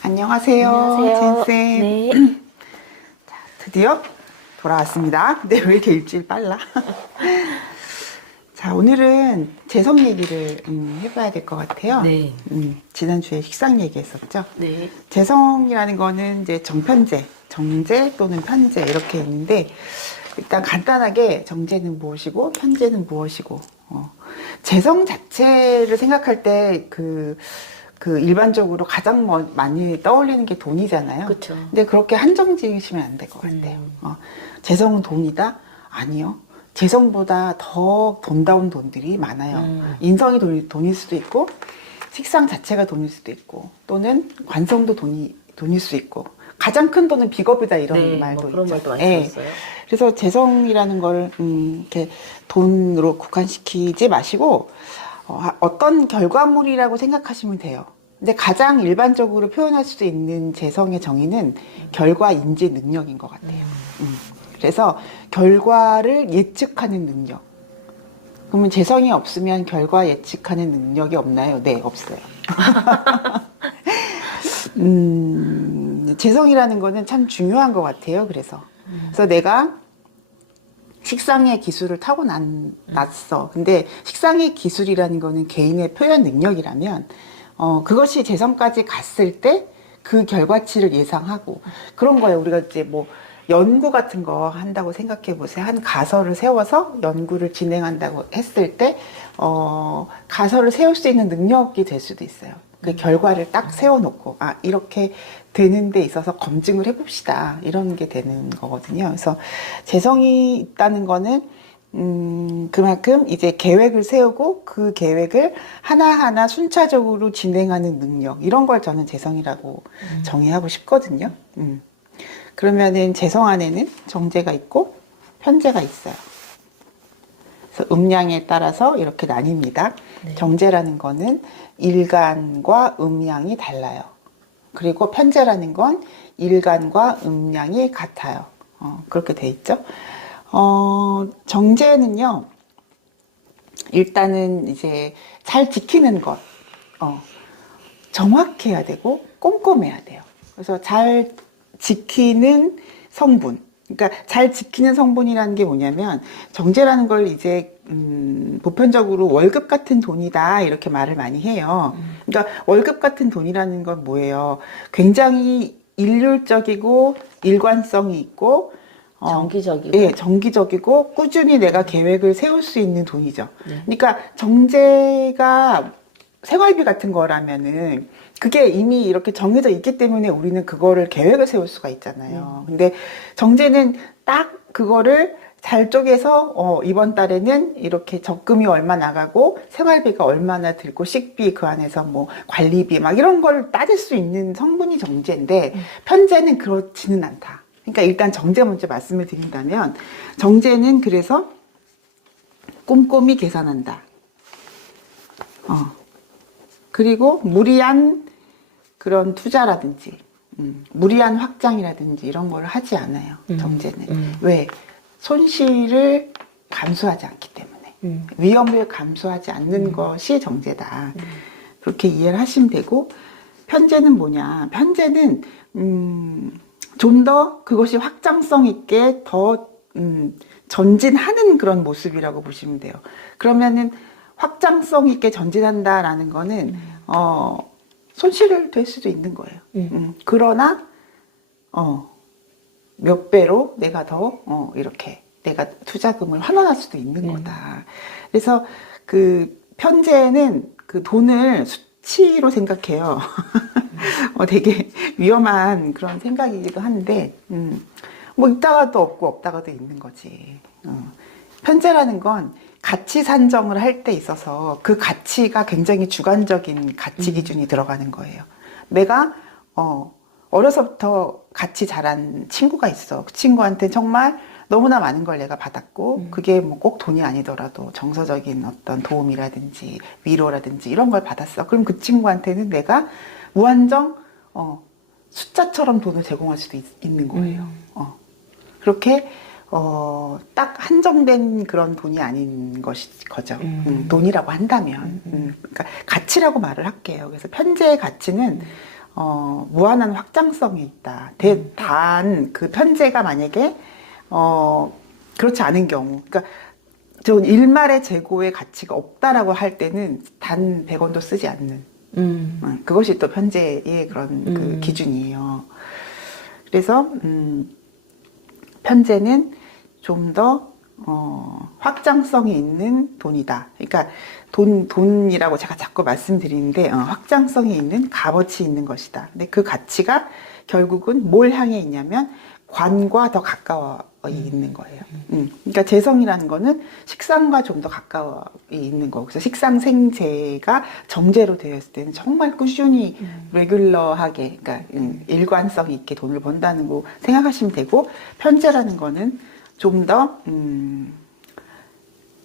안녕하세요, 안녕하세요. 진쌤. 네. 자, 드디어 돌아왔습니다. 근데 왜 이렇게 일주일 빨라? 자, 오늘은 재성 얘기를 해봐야 될 것 같아요. 네. 지난주에 식상 얘기했었죠. 네. 재성이라는 거는 이제 정편재, 정제 또는 편재 이렇게 있는데, 일단 간단하게 정제는 무엇이고 편재는 무엇이고, 재성 자체를 생각할 때 그 일반적으로 가장 많이 떠올리는 게 돈이잖아요. 그쵸. 근데 그렇게 한정 지으시면 안 될 것 같아요. 재성은 돈이다? 아니요. 재성보다 더 돈다운 돈들이 많아요. 인성이 돈일 수도 있고, 식상 자체가 돈일 수도 있고, 또는 관성도 돈일 수 있고, 가장 큰 돈은 비겁이다 이런 네, 말도 뭐 그런 있죠. 말도 많이 예. 들었어요. 그래서 재성이라는 걸 이렇게 돈으로 국한시키지 마시고 어떤 결과물이라고 생각하시면 돼요. 근데 가장 일반적으로 표현할 수 있는 재성의 정의는 결과 인지 능력인 것 같아요. 그래서 결과를 예측하는 능력. 그러면 재성이 없으면 결과 예측하는 능력이 없나요? 네, 없어요. 재성이라는 거는 참 중요한 것 같아요. 그래서 내가 식상의 기술을 타고났어. 근데 식상의 기술이라는 거는 개인의 표현 능력이라면 그것이 재성까지 갔을 때 그 결과치를 예상하고 그런 거예요. 우리가 이제 뭐 연구 같은 거 한다고 생각해 보세요. 한 가설을 세워서 연구를 진행한다고 했을 때 가설을 세울 수 있는 능력이 될 수도 있어요. 그 결과를 딱 세워놓고 이렇게 되는 데 있어서 검증을 해봅시다 이런 게 되는 거거든요. 그래서 재성이 있다는 거는 그만큼 이제 계획을 세우고 그 계획을 하나하나 순차적으로 진행하는 능력 이런 걸 저는 재성이라고 정의하고 싶거든요. 그러면은 재성 안에는 정제가 있고 편제가 있어요. 그래서 음양에 따라서 이렇게 나뉩니다. 네. 정제라는 거는 일간과 음양이 달라요. 그리고 편제라는 건 일간과 음양이 같아요. 그렇게 돼 있죠. 정제는요, 일단은 이제 잘 지키는 것, 정확해야 되고 꼼꼼해야 돼요. 그래서 잘 지키는 성분. 그러니까 잘 지키는 성분이라는 게 뭐냐면 정제라는 걸 이제 보편적으로 월급 같은 돈이다 이렇게 말을 많이 해요. 그러니까 월급 같은 돈이라는 건 뭐예요? 굉장히 일률적이고 일관성이 있고 정기적이고. 예, 정기적이고 꾸준히 내가 계획을 세울 수 있는 돈이죠. 네. 그러니까 정제가 생활비 같은 거라면은 그게 이미 이렇게 정해져 있기 때문에 우리는 그거를 계획을 세울 수가 있잖아요. 근데 정제는 딱 그거를 잘 쪼개서 이번 달에는 이렇게 적금이 얼마 나가고 생활비가 얼마나 들고 식비 그 안에서 뭐 관리비 막 이런 걸 따질 수 있는 성분이 정제인데 편제는 그렇지는 않다. 그러니까 일단 정제 먼저 말씀을 드린다면 정제는 그래서 꼼꼼히 계산한다. 그리고 무리한 그런 투자라든지 무리한 확장이라든지 이런 걸 하지 않아요. 정제는. 왜? 손실을 감수하지 않기 때문에. 위험을 감수하지 않는 것이 정제다. 그렇게 이해를 하시면 되고 편제는 뭐냐? 편제는 좀 더 그것이 확장성 있게 더 전진하는 그런 모습이라고 보시면 돼요. 그러면은 확장성 있게 전진한다라는 거는 손실을 될 수도 있는 거예요. 그러나 몇 배로 내가 더 이렇게 내가 투자금을 환원할 수도 있는 거다. 그래서 그 편제는 그 돈을 수치로 생각해요. 되게 위험한 그런 생각이기도 한데 뭐 있다가도 없고 없다가도 있는 거지. 편제라는 건 가치 산정을 할 때 있어서 그 가치가 굉장히 주관적인 가치 기준이 들어가는 거예요. 내가 어려서부터 같이 자란 친구가 있어. 그 친구한테 정말 너무나 많은 걸 내가 받았고 그게 뭐 꼭 돈이 아니더라도 정서적인 어떤 도움이라든지 위로라든지 이런 걸 받았어. 그럼 그 친구한테는 내가 무한정 숫자처럼 돈을 제공할 수도 있는 거예요. 그렇게 딱 한정된 그런 돈이 아닌 거죠. 돈이라고 한다면. 그러니까 가치라고 말을 할게요. 그래서 편제의 가치는 무한한 확장성이 있다. 단 그 편제가 만약에 그렇지 않은 경우, 그러니까 저 일말의 재고의 가치가 없다라고 할 때는 단 100원도 쓰지 않는. 그것이 또 편제의 그런 그 기준이에요. 그래서 편제는 좀 더 확장성이 있는 돈이다. 그러니까 돈이라고 제가 자꾸 말씀드리는데 확장성이 있는 값어치 있는 것이다. 근데 그 가치가 결국은 뭘 향해 있냐면 관과 더 가까워 있는 거예요. 그러니까 재성이라는 거는 식상과 좀 더 가까워 있는 거고, 그래서 식상생재가 정제로 되어 있을 때는 정말 꾸준히 레귤러하게, 그러니까 일관성 있게 돈을 번다는 거 생각하시면 되고, 편제라는 거는 좀 더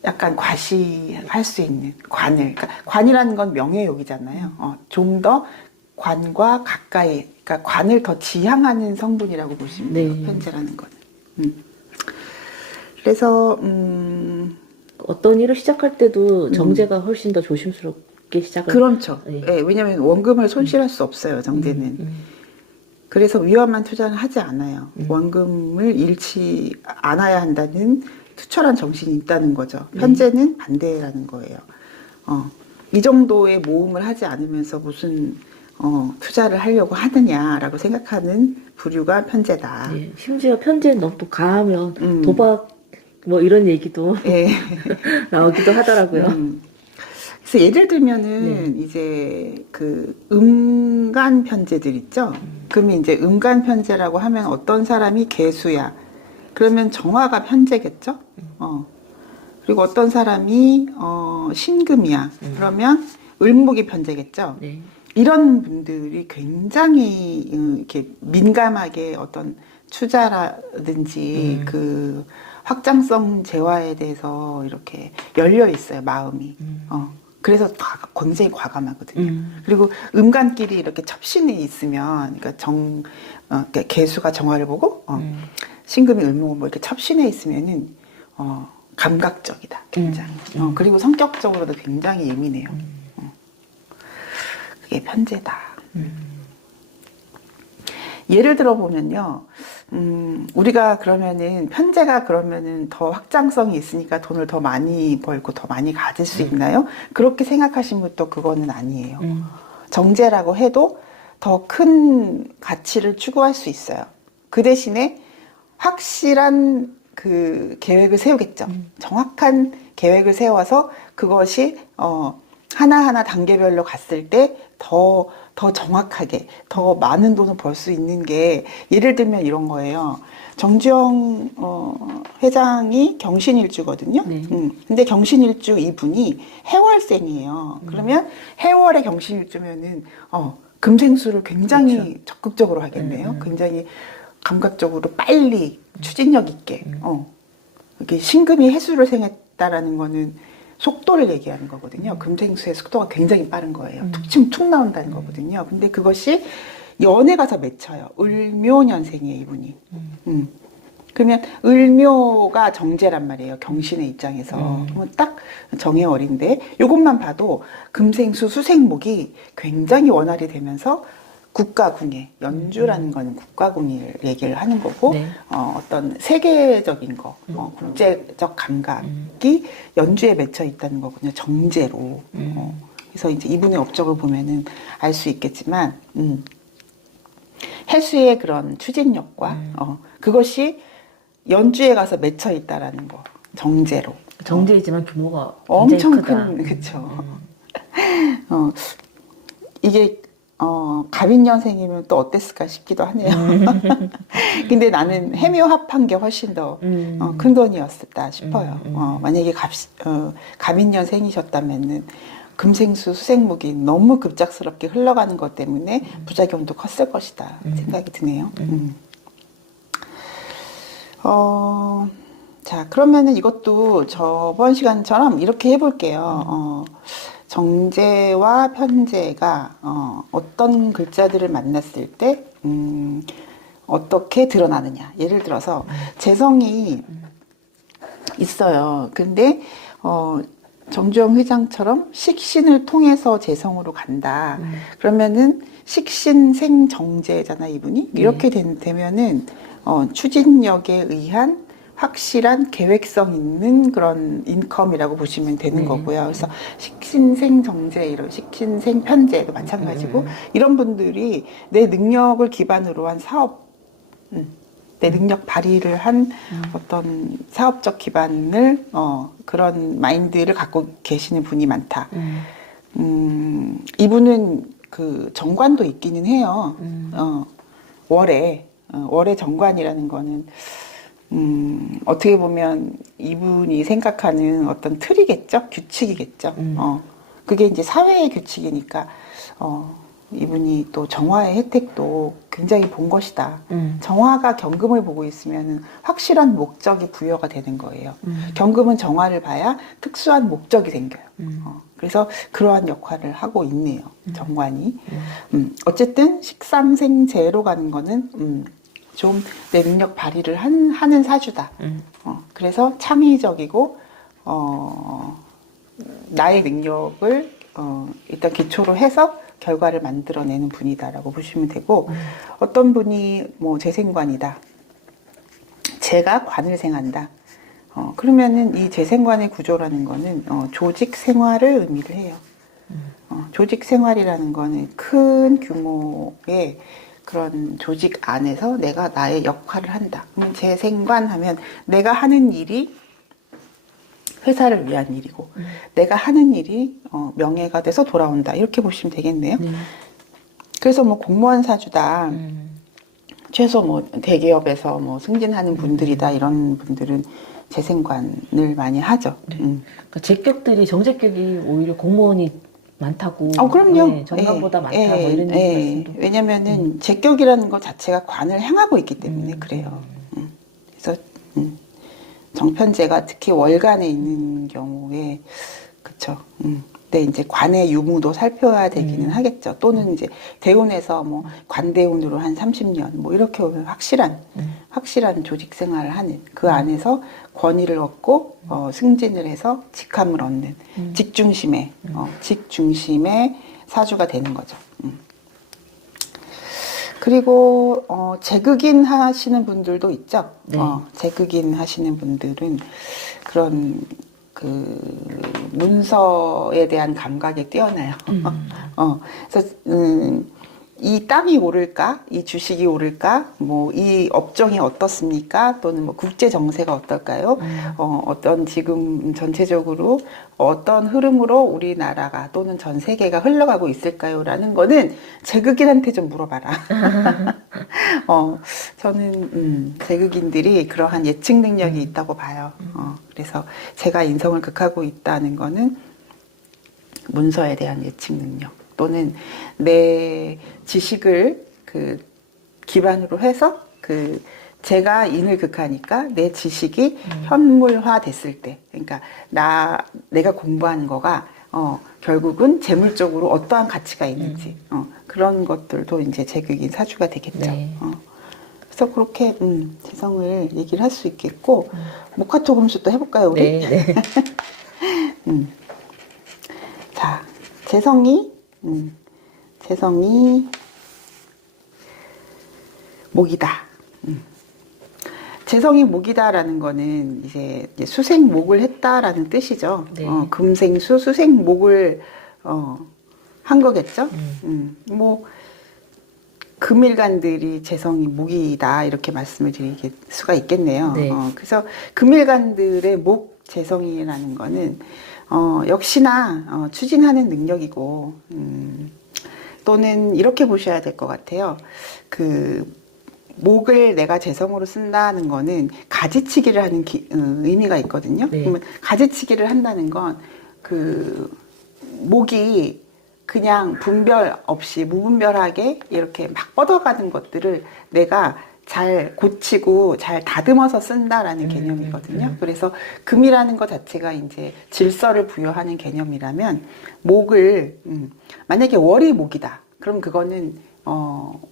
약간 과시할 수 있는 관을, 그러니까 관이라는 건 명예욕이잖아요. 좀 더 관과 가까이, 그러니까 관을 더 지향하는 성분이라고 보시면 돼요. 네. 편제라는 거는. 그래서 어떤 일을 시작할 때도 정제가 훨씬 더 조심스럽게 시작을. 그렇죠. 네. 예, 왜냐하면 원금을 손실할 수 없어요. 정제는. 그래서 위험한 투자는 하지 않아요. 원금을 잃지 않아야 한다는 투철한 정신이 있다는 거죠. 편제는 반대라는 거예요. 이 정도의 모험을 하지 않으면서 무슨 투자를 하려고 하느냐라고 생각하는 부류가 편제다. 예, 심지어 편제는 너무 또 가하면 도박 뭐 이런 얘기도 예. 나오기도 하더라고요. 그래서 예를 들면은 이제 그 음간 편제들 있죠. 그러면 이제 음간 편제라고 하면 어떤 사람이 개수야. 그러면 정화가 편제겠죠. 그리고 어떤 사람이 신금이야. 그러면 을목이 편제겠죠. 네. 이런 분들이 굉장히 이렇게 민감하게 어떤 투자라든지 그 확장성 재화에 대해서 이렇게 열려 있어요, 마음이. 그래서 굉장히 과감하거든요. 그리고 음간끼리 이렇게 첩신이 있으면, 그러니까 그러니까 개수가 정화를 보고 신금이 을목을 뭐 이렇게 첩신해 있으면은 감각적이다, 굉장히. 그리고 성격적으로도 굉장히 예민해요. 그게 편제다. 예를 들어 보면요, 우리가 그러면은 편제가 그러면은 더 확장성이 있으니까 돈을 더 많이 벌고 더 많이 가질 수 있나요? 그렇게 생각하시면 또 그거는 아니에요. 정제라고 해도 더 큰 가치를 추구할 수 있어요. 그 대신에 확실한 그 계획을 세우겠죠. 정확한 계획을 세워서 그것이 하나하나 단계별로 갔을 때 더 정확하게 더 많은 돈을 벌 수 있는 게, 예를 들면 이런 거예요. 정주영 회장이 경신일주거든요. 네. 근데 경신일주 이분이 해월생이에요. 그러면 해월에 경신일주면은 금생수를 굉장히 그렇죠. 적극적으로 하겠네요. 굉장히 감각적으로 빨리 추진력 있게. 이렇게 신금이 해수를 생했다라는 거는 속도를 얘기하는 거거든요. 금생수의 속도가 굉장히 빠른 거예요. 툭 치면 툭 나온다는 거거든요. 근데 그것이 연에 가서 맺혀요. 을묘년생이에요, 이분이. 그러면 을묘가 정제란 말이에요. 경신의 입장에서. 그러면 딱 정해월인데, 이것만 봐도 금생수 수생목이 굉장히 원활히 되면서 국가궁예, 연주라는 건 국가궁예를 얘기를 하는 거고, 네. 어떤 세계적인 거, 국제적 감각이 연주에 맺혀 있다는 거거든요. 정제로. 그래서 이제 이분의 업적을 보면은 알 수 있겠지만, 해수의 그런 추진력과, 그것이 연주에 가서 맺혀 있다라는 거. 정제로. 정제이지만 규모가 엄청 굉장히 크다. 큰, 그쵸. 이게 갑인년생이면 또 어땠을까 싶기도 하네요. 근데 나는 해묘합한 게 훨씬 더 큰 돈이었었다 싶어요. 만약에 갑인년생이셨다면은 금생수 수생목이 너무 급작스럽게 흘러가는 것 때문에 부작용도 컸을 것이다 생각이 드네요. 자, 그러면은 이것도 저번 시간처럼 이렇게 해볼게요. 정제와 편제가 어떤 글자들을 만났을 때 어떻게 드러나느냐. 예를 들어서 재성이 있어요. 근데 정주영 회장처럼 식신을 통해서 재성으로 간다. 그러면은 식신생정제잖아, 이분이. 이렇게 되면은, 추진력에 의한 확실한 계획성 있는 그런 인컴이라고 보시면 되는 거고요. 그래서 식신생정제, 이런 식신생편제도 마찬가지고, 이런 분들이 내 능력을 기반으로 한 사업, 내 능력 발휘를 한 어떤 사업적 기반을, 그런 마인드를 갖고 계시는 분이 많다. 이분은 그 정관도 있기는 해요. 월에 정관이라는 거는, 어떻게 보면 이분이 생각하는 어떤 틀이겠죠? 규칙이겠죠? 그게 이제 사회의 규칙이니까, 이분이 또 정화의 혜택도 굉장히 본 것이다. 정화가 경금을 보고 있으면 확실한 목적이 부여가 되는 거예요. 경금은 정화를 봐야 특수한 목적이 생겨요. 그래서 그러한 역할을 하고 있네요. 정관이. 어쨌든 식상생재로 가는 거는 좀 내 능력 발휘를 하는 사주다. 그래서 창의적이고 나의 능력을 일단 기초로 해서 결과를 만들어내는 분이다라고 보시면 되고, 어떤 분이 뭐 재생관이다, 재가 관을 생한다, 그러면은 이 재생관의 구조라는 거는 조직 생활을 의미를 해요. 조직 생활이라는 거는 큰 규모의 그런 조직 안에서 내가 나의 역할을 한다. 그러면 재생관 하면 내가 하는 일이 회사를 위한 일이고, 내가 하는 일이 명예가 돼서 돌아온다. 이렇게 보시면 되겠네요. 그래서 뭐 공무원 사주다, 최소 뭐 대기업에서 뭐 승진하는 분들이다, 이런 분들은 재생관을 많이 하죠. 그러니까 제격들이 정제격이 오히려 공무원이 많다고. 그럼요. 네, 정관보다 많다 뭐 이런 말씀도. 왜냐면은 제격이라는 것 자체가 관을 향하고 있기 때문에 그래요. 그래서 정편제가 특히 월간에 있는 경우에, 그쵸. 근데 이제 관의 유무도 살펴야 되기는 하겠죠. 또는 이제 대운에서 뭐 관대운으로 한 30년 뭐 이렇게 오면 확실한 조직 생활을 하는, 그 안에서 권위를 얻고 승진을 해서 직함을 얻는 직중심의 사주가 되는 거죠. 그리고 재극인 하시는 분들도 있죠. 네. 재극인 하시는 분들은 그런 그 문서에 대한 감각이 뛰어나요. 그래서 이 땅이 오를까, 이 주식이 오를까, 뭐 이 업종이 어떻습니까? 또는 뭐 국제 정세가 어떨까요? 어떤 지금 전체적으로 어떤 흐름으로 우리나라가 또는 전 세계가 흘러가고 있을까요?라는 거는 재극인한테 좀 물어봐라. 저는 재극인들이 그러한 예측 능력이 있다고 봐요. 그래서 제가 인성을 극하고 있다는 거는 문서에 대한 예측 능력, 또는 내 지식을 그 기반으로 해서 제가 인을 극하니까 내 지식이 현물화 됐을 때, 그러니까 내가 공부하는 거가 결국은 재물적으로 어떠한 가치가 있는지, 그런 것들도 이제 재극인 사주가 되겠죠. 네. 그래서 그렇게 재성을 얘기를 할 수 있겠고, 목화토금수 또 해볼까요, 우리? 네. 자, 재성이 목이다. 재성이 목이다라는 거는 이제 수생목을 했다라는 뜻이죠. 네. 금생수 수생목을 한 거겠죠. 뭐 금일간들이 재성이 목이다, 이렇게 말씀을 드릴 수가 있겠네요. 네. 그래서 금일간들의 목 재성이라는 거는 역시나 추진하는 능력이고, 또는 이렇게 보셔야 될 것 같아요. 목을 내가 재성으로 쓴다는 거는 가지치기를 하는 의미가 있거든요. 네. 그러면 가지치기를 한다는 건 목이 그냥 분별 없이 무분별하게 이렇게 막 뻗어가는 것들을 내가 잘 고치고 잘 다듬어서 쓴다라는 개념이거든요. 그래서 금이라는 것 자체가 이제 질서를 부여하는 개념이라면, 목을 만약에 월이 목이다, 그럼 그거는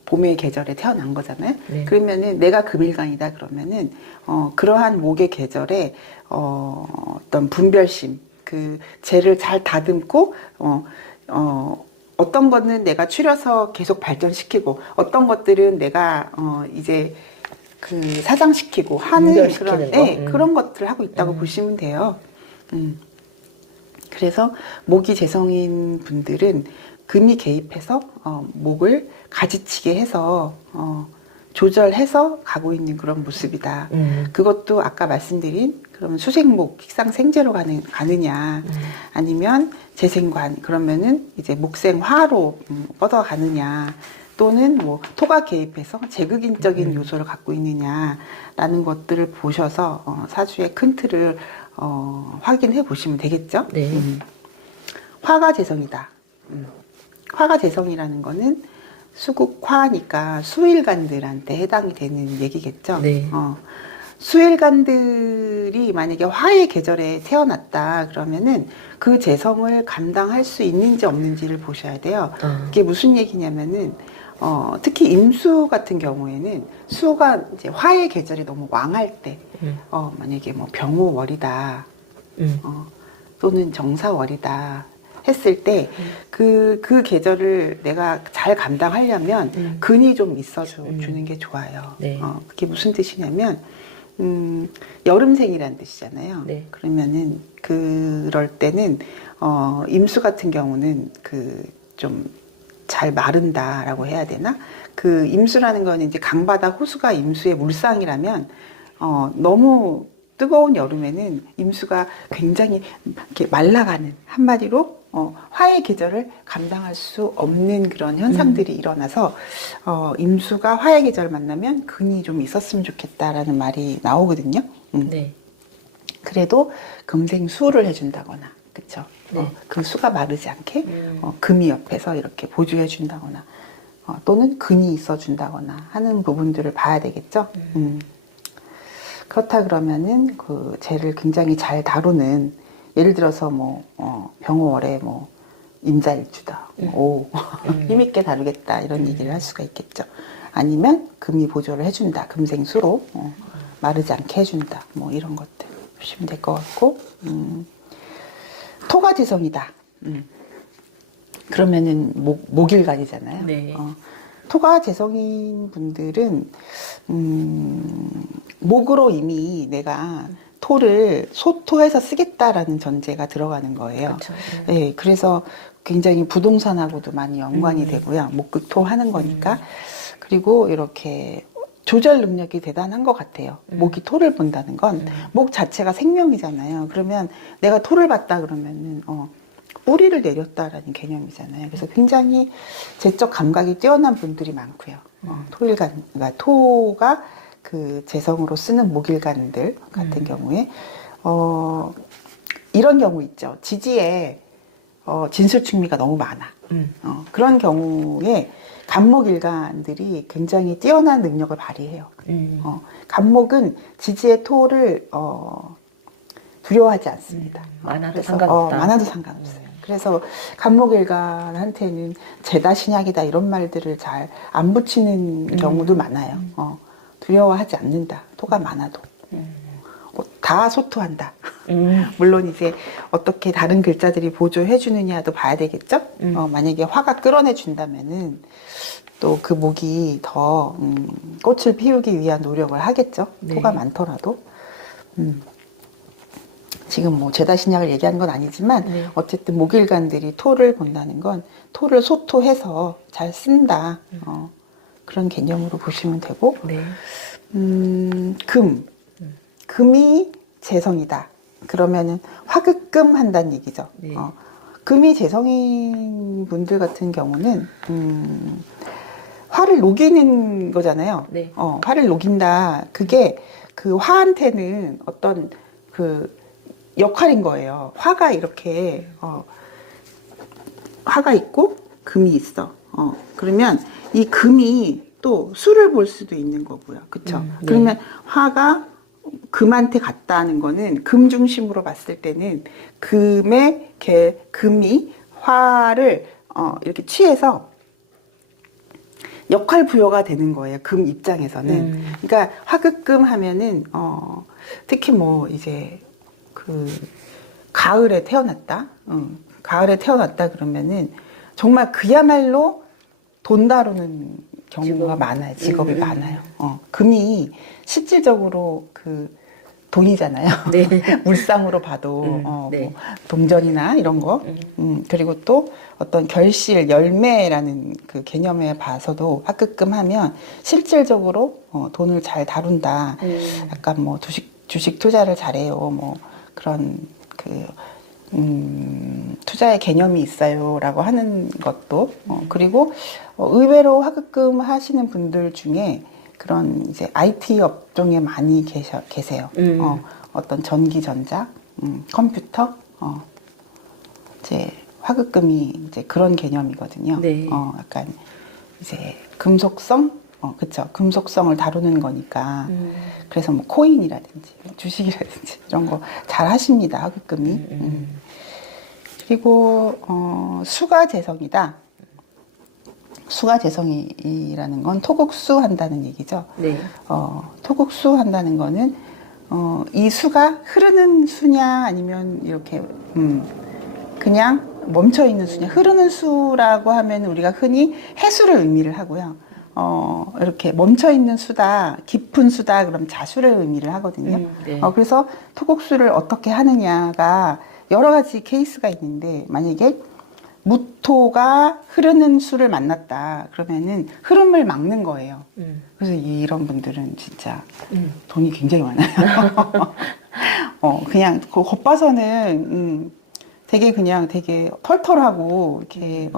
봄의 계절에 태어난 거잖아요. 네. 그러면은 내가 금일간이다 그러면은 그러한 목의 계절에 어떤 분별심, 그 재를 잘 다듬고 어떤 거는 내가 추려서 계속 발전시키고 어떤 것들은 내가 이제 그 사장시키고 하는 분별시키는 거? 그런 것들을 하고 있다고 보시면 돼요. 그래서 목이 재성인 분들은 금이 개입해서 목을 가지치게 해서 조절해서 가고 있는 그런 모습이다. 그것도 아까 말씀드린 그러면 수생목, 식상생재로 가느냐 아니면 재생관 그러면은 이제 목생화로 뻗어가느냐 또는 뭐 토가 개입해서 제극인적인 요소를 갖고 있느냐라는 것들을 보셔서 사주의 큰 틀을 확인해 보시면 되겠죠. 네. 화가 재성이다. 화가 재성이라는 거는 수국화니까 수일간들한테 해당이 되는 얘기겠죠. 네. 수일간들이 만약에 화의 계절에 태어났다 그러면은 그 재성을 감당할 수 있는지 없는지를 보셔야 돼요. 그게 무슨 얘기냐면은 특히 임수 같은 경우에는 수가 이제 화의 계절이 너무 왕할 때 만약에 뭐 병호월이다 또는 정사월이다 했을 때 그 계절을 내가 잘 감당하려면 근이 좀 있어 주는 게 좋아요. 네. 그게 무슨 뜻이냐면 여름생이라는 뜻이잖아요. 네. 그러면은 그럴 때는 임수 같은 경우는 그 좀 잘 마른다라고 해야 되나? 그 임수라는 거는 이제 강바다 호수가 임수의 물상이라면 너무 뜨거운 여름에는 임수가 굉장히 이렇게 말라가는 한마디로 화의 계절을 감당할 수 없는 그런 현상들이 일어나서 임수가 화의 계절을 만나면 근이 좀 있었으면 좋겠다라는 말이 나오거든요. 네. 그래도 금생수를 해준다거나, 그쵸? 네. 그 수가 마르지 않게 금이 옆에서 이렇게 보조해 준다거나 또는 근이 있어 준다거나 하는 부분들을 봐야 되겠죠. 그렇다 그러면은 그 쟤를 굉장히 잘 다루는 예를 들어서 뭐 병호월에 뭐 임자일주다, 오 힘있게 다루겠다 이런 얘기를 할 수가 있겠죠. 아니면 금이 보조를 해준다, 금생수로 마르지 않게 해준다, 뭐 이런 것들 보시면 될 것 같고. 토가 지성이다. 그러면은 목일간이잖아요. 네. 토가 재성인 분들은 목으로 이미 내가 토를 소토해서 쓰겠다라는 전제가 들어가는 거예요. 그렇죠. 네, 그래서 굉장히 부동산하고도 많이 연관이 되고요. 목극토 하는 거니까. 그리고 이렇게 조절 능력이 대단한 것 같아요. 목이 토를 본다는 건 목 자체가 생명이잖아요. 그러면 내가 토를 봤다 그러면은 뿌리를 내렸다라는 개념이잖아요. 그래서 굉장히 제적 감각이 뛰어난 분들이 많고요. 토일간, 그러니까 토가 그 재성으로 쓰는 목일간들 같은 경우에 이런 경우 있죠. 지지에 진술충미가 너무 많아. 그런 경우에 간목일간들이 굉장히 뛰어난 능력을 발휘해요. 간목은 지지의 토를 두려워하지 않습니다. 많아도 그래서, 상관없다. 많아도 상관없어요. 그래서 간목일간한테는 제다 신약이다 이런 말들을 잘 안 붙이는 경우도 많아요. 두려워하지 않는다. 토가 많아도. 다 소토한다. 물론 이제 어떻게 다른 글자들이 보조해 주느냐도 봐야 되겠죠. 만약에 화가 끌어내 준다면은 또 그 목이 더 꽃을 피우기 위한 노력을 하겠죠. 네. 토가 많더라도. 지금 뭐 제다 신약을 얘기하는 건 아니지만 네. 어쨌든 목일간들이 토를 본다는 건 토를 소토해서 잘 쓴다. 그런 개념으로 보시면 되고. 네. 금이 재성이다. 그러면은 화극금 한다는 얘기죠. 네. 금이 재성인 분들 같은 경우는 화를 녹이는 거잖아요. 네. 화를 녹인다. 그게 그 화한테는 어떤 그 역할인 거예요. 화가 이렇게 화가 있고 금이 있어. 그러면 이 금이 또 수를 볼 수도 있는 거고요. 그쵸? 네. 그러면 화가 금한테 갔다는 거는 금 중심으로 봤을 때는 금이 화를 이렇게 취해서 역할 부여가 되는 거예요. 금 입장에서는. 그러니까 화극금 하면은 특히 뭐 이제 그 가을에 태어났다. 가을에 태어났다 그러면은 정말 그야말로 돈 다루는 경우가 직업. 많아요. 직업이 많아요. 금이 실질적으로 그 돈이잖아요. 네. 물상으로 봐도 네. 뭐 동전이나 이런 거. 그리고 또 어떤 결실, 열매라는 그 개념에 봐서도 합급금 하면 실질적으로 돈을 잘 다룬다. 약간 뭐 주식 투자를 잘해요. 뭐 그런 그 투자의 개념이 있어요라고 하는 것도 그리고 의외로 화급금 하시는 분들 중에 그런 이제 IT 업종에 많이 계세요. 어떤 전기전자, 컴퓨터, 이제 화급금이 이제 그런 개념이거든요. 네. 약간 이제 금속성, 그쵸. 금속성을 다루는 거니까. 그래서 뭐 코인이라든지 주식이라든지 이런 거 잘 하십니다. 화급금이. 그리고 수가재성이다. 수가재성이라는 건 토국수 한다는 얘기죠. 네. 토국수 한다는 거는 이 수가 흐르는 수냐 아니면 이렇게 그냥 멈춰 있는 수냐. 흐르는 수라고 하면 우리가 흔히 해수를 의미를 하고요. 이렇게 멈춰 있는 수다, 깊은 수다, 그럼 자수를 의미를 하거든요. 네. 그래서 토국수를 어떻게 하느냐가 여러 가지 케이스가 있는데, 만약에 무토가 흐르는 수를 만났다, 그러면은 흐름을 막는 거예요. 그래서 이런 분들은 진짜 돈이 굉장히 많아요. 그냥 그 겉봐서는 되게 그냥 되게 털털하고 이렇게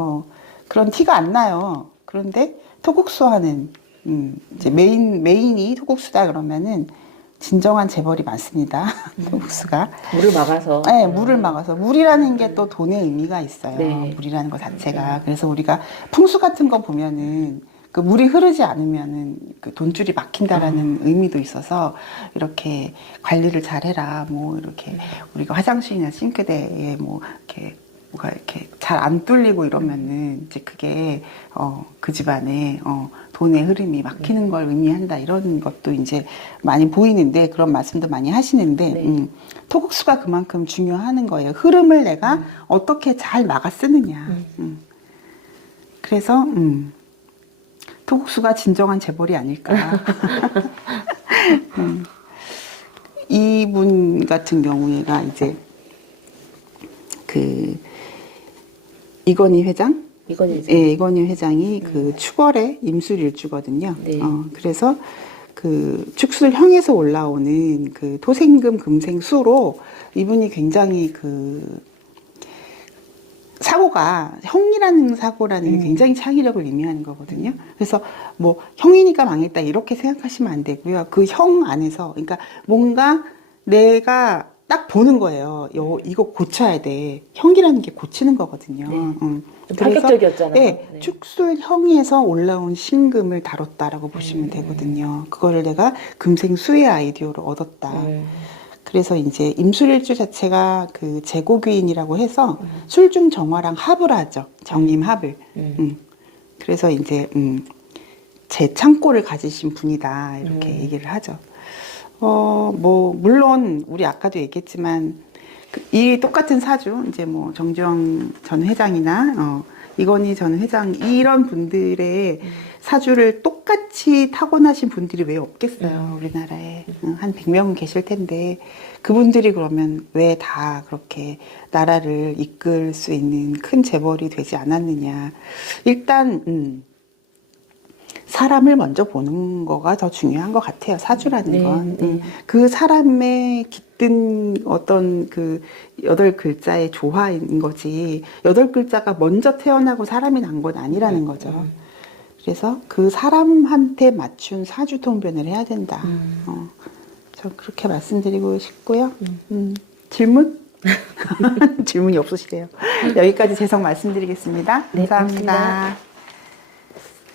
그런 티가 안 나요. 그런데 토국수 하는 이제 메인이 토국수다 그러면은 진정한 재벌이 많습니다. 토국수가. 물을 막아서. 네, 물을 막아서. 물이라는 게 또 돈의 의미가 있어요. 네. 물이라는 것 자체가. 그래서 우리가 풍수 같은 거 보면은 그 물이 흐르지 않으면은 그 돈줄이 막힌다라는 의미도 있어서 이렇게 관리를 잘 해라. 뭐 이렇게 우리가 화장실이나 싱크대에 뭐 이렇게 뭐가 이렇게 잘 안 뚫리고 이러면은 이제 그게 그 집안에 돈의 흐름이 막히는 걸 의미한다 이런 것도 이제 많이 보이는데 그런 말씀도 많이 하시는데 네. 토국수가 그만큼 중요하는 거예요. 흐름을 내가 어떻게 잘 막아 쓰느냐. 그래서 토국수가 진정한 재벌이 아닐까. 이분 같은 경우에가 이제 그 이건희 회장? 이건희죠. 예, 이건희 회장이 그 축월의 임술일주거든요. 네. 그래서 그 축술형에서 올라오는 그 토생금 금생수로 이분이 굉장히 그 사고가 형이라는 사고라는 게 굉장히 창의력을 의미하는 거거든요. 그래서 뭐 형이니까 망했다 이렇게 생각하시면 안 되고요. 그 형 안에서 그러니까 뭔가 내가 딱 보는 거예요. 이거 고쳐야 돼. 형이라는 게 고치는 거거든요. 좀 그래서 파격적이었잖아요. 네, 네. 축술형에서 올라온 신금을 다뤘다라고 보시면 되거든요. 그거를 내가 금생수의 아이디어로 얻었다. 그래서 이제 임술일주 자체가 그 제고귀인이라고 해서 술중정화랑 합을 하죠. 정임합을. 그래서 이제 제 창고를 가지신 분이다 이렇게 얘기를 하죠. 뭐 물론 우리 아까도 얘기했지만 이 똑같은 사주 이제 뭐 정주영 전 회장이나 이건희 전 회장 이런 분들의 사주를 똑같이 타고나신 분들이 왜 없겠어요. 우리나라에 한 100명은 계실 텐데 그분들이 그러면 왜 다 그렇게 나라를 이끌 수 있는 큰 재벌이 되지 않았느냐. 일단 사람을 먼저 보는 거가 더 중요한 것 같아요. 사주라는 네, 건. 네. 그 사람의 깃든 어떤 그 8글자의 조화인 거지. 8글자가 먼저 태어나고 사람이 난 건 아니라는 거죠. 그래서 그 사람한테 맞춘 사주 통변을 해야 된다. 저 그렇게 말씀드리고 싶고요. 질문? 질문이 없으시대요. 여기까지 재성 말씀드리겠습니다. 네, 감사합니다. 고맙습니다.